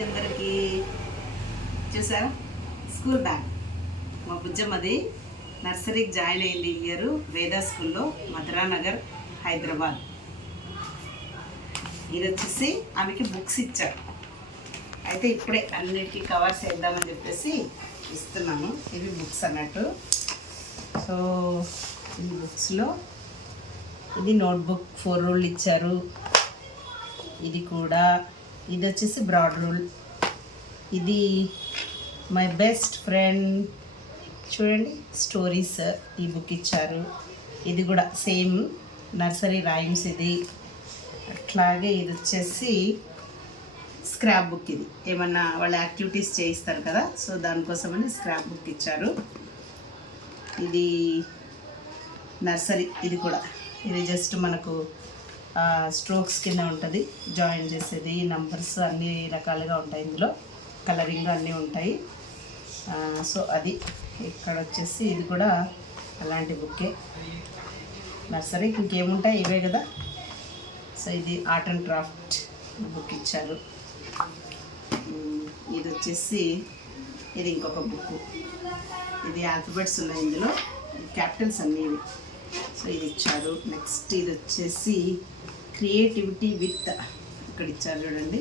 అందరికి చూసారా? School bag. మా బుజ్జమ్మది నర్సరీకి జాయిన్ అయింది ఇయర్ వేదా స్కూల్లో మధురానగర్ హైదరాబాద్. ఇది వచ్చేసి ఆమెకి బుక్స్ ఇచ్చారు. అయితే ఇప్పుడే అన్నిటికీ కవర్స్ వేద్దామని చెప్పేసి ఇస్తున్నాను. ఇవి బుక్స్ అన్నట్టు. సో ఈ బుక్స్లో ఇది నోట్బుక్ ఫోర్ రూల్ ఇచ్చారు. ఇది కూడా ఇది వచ్చేసి బ్రాడ్ రూల్. ఇది మై బెస్ట్ ఫ్రెండ్. చూడండి స్టోరీస్ ఈ బుక్ ఇచ్చారు. ఇది కూడా సేమ్ నర్సరీ రైమ్స్ ఇది. అట్లాగే ఇది వచ్చేసి స్క్రాప్ బుక్ ఇది. ఏమన్నా వాళ్ళ యాక్టివిటీస్ చేయిస్తారు కదా సో దానికోసమని స్క్రాప్ బుక్ ఇచ్చారు. ఇది నర్సరీ ఇది కూడా. ఇది జస్ట్ మనకు స్ట్రోక్స్ కింద ఉంటుంది. జాయిన్ చేసేది నంబర్స్ అన్ని రకాలుగా ఉంటాయి ఇందులో. కలరింగ్ అన్నీ ఉంటాయి. సో అది ఇక్కడ వచ్చేసి ఇది కూడా అలాంటి బుక్కే. నర్సరీకి ఇంకేముంటాయి? ఇవే కదా. సో ఇది ఆర్ట్ అండ్ క్రాఫ్ట్ బుక్ ఇచ్చారు. ఇది వచ్చేసి ఇది ఇంకొక బుక్ ఇది ఆల్ఫబెట్స్ ఉన్నాయి ఇందులో. క్యాపిటల్స్ అన్నీ సో ఇది ఇచ్చారు. నెక్స్ట్ ఇది వచ్చేసి క్రియేటివిటీ విత్ ఇక్కడ ఇచ్చారు చూడండి.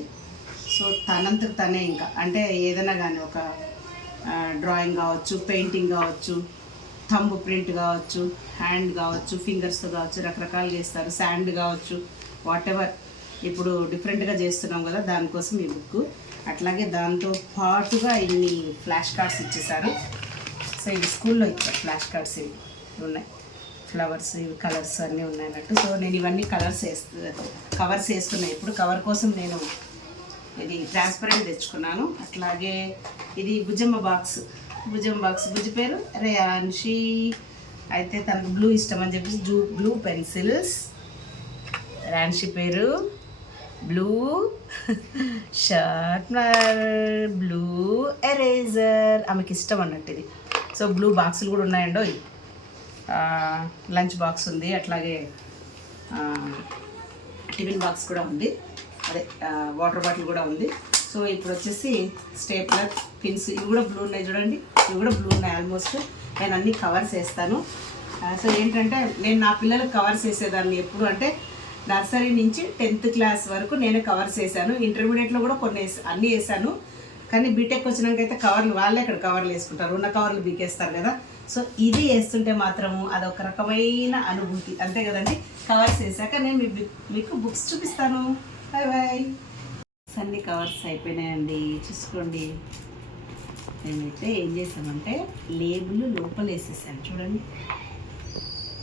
సో తనంతకు తనే ఇంకా. అంటే ఏదైనా కానీ ఒక డ్రాయింగ్ కావచ్చు పెయింటింగ్ కావచ్చు థంబ్ ప్రింట్ కావచ్చు హ్యాండ్ కావచ్చు ఫింగర్స్తో కావచ్చు రకరకాలుగా ఇస్తారు శాండ్ కావచ్చు వాట్ ఎవర్ ఇప్పుడు డిఫరెంట్గా చేస్తున్నాం కదా దానికోసం ఈ బుక్ అట్లాగే దాంతో పాటుగా ఇన్ని ఫ్లాష్ కార్డ్స్ ఇచ్చేసారు సో ఇవి స్కూల్లో ఇచ్చారు ఫ్లాష్ కార్డ్స్ ఇవి. ఉన్నాయి. ఫ్లవర్స్ ఇవి కలర్స్ అన్నీ ఉన్నాయి అన్నట్టు సో నేను ఇవన్నీ కలర్స్ వేస్తు కవర్స్ వేస్తున్నాయి ఇప్పుడు కవర్ కోసం నేను ఇది ట్రాన్స్పరెంట్ తెచ్చుకున్నాను. అట్లాగే ఇది భుజమ్మ బాక్స్. భుజమ్మ బాక్స్ భుజ పేరు రేయాన్షి. అయితే తనకు బ్లూ ఇష్టం అని చెప్పేసి జూ బ్లూ పెన్సిల్స్. ర్యాన్షి పేరు బ్లూ. Sharpener blue eraser. ఆమెకి ఇష్టం అన్నట్టు ఇది. సో బ్లూ బాక్సులు కూడా ఉన్నాయండో లంచ్ బాక్స్ ఉంది. అట్లాగే టిఫిన్ బాక్స్ కూడా ఉంది. అదే వాటర్ బాటిల్ కూడా ఉంది. సో ఇప్పుడు వచ్చేసి స్టేప్లర్ పిన్స్ ఇవి కూడా బ్లూ ఉన్నాయి చూడండి. ఇవి కూడా బ్లూ ఉన్నాయి ఆల్మోస్ట్ నేను అన్ని కవర్స్ వేస్తాను సో ఏంటంటే నేను నా పిల్లలకు కవర్స్ వేసేదాన్ని ఎప్పుడు అంటే నర్సరీ నుంచి టెన్త్ క్లాస్ వరకు నేను కవర్స్ వేసాను ఇంటర్మీడియట్లో కూడా కొన్ని వేసా- అన్నీ వేసాను కానీ బీటెక్ వచ్చినాకైతే కవర్లు వాళ్ళే ఇక్కడ కవర్లు వేసుకుంటారు. ఉన్న కవర్లు బీకేస్తారు కదా. సో ఇది వేస్తుంటే మాత్రము అదొక రకమైన అనుభూతి. అంతే కదండి? కవర్స్ వేసాక నేను మీ మీకు బుక్స్ చూపిస్తాను. బాయ్ బాయ్ అన్ని కవర్స్ అయిపోయినాయండి. చూసుకోండి. నేనైతే ఏం చేసామంటే లేబుల్ లోపల వేసేసాను చూడండి.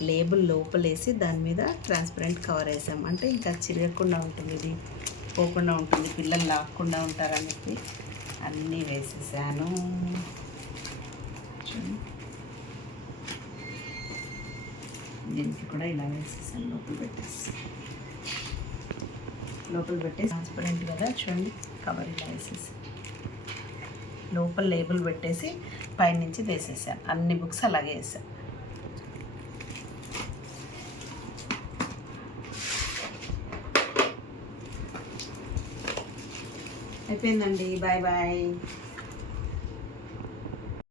లేబుల్ లోపలేసి దాని మీద ట్రాన్స్పరెంట్ కవర్ వేసాం. అంటే ఇంకా చిరగకుండా ఉంటుంది ఇది. పోకుండా ఉంటుంది. పిల్లలు లాక్కుండా ఉంటారని చెప్పి అన్నీ వేసేసాను. చూడండి. దీనికి కూడా ఇలా వేసేసాను లోపల పెట్టేసి లోపల పెట్టేసి ట్రాన్స్పరెంట్ కదా చూడండి కవర్ ఇలా వేసేసి. లోపల లేబుల్ పెట్టేసి పైనుంచి వేసేసాను అన్ని బుక్స్ అలాగే వేసాను అయిపోయిందండి. Bye bye.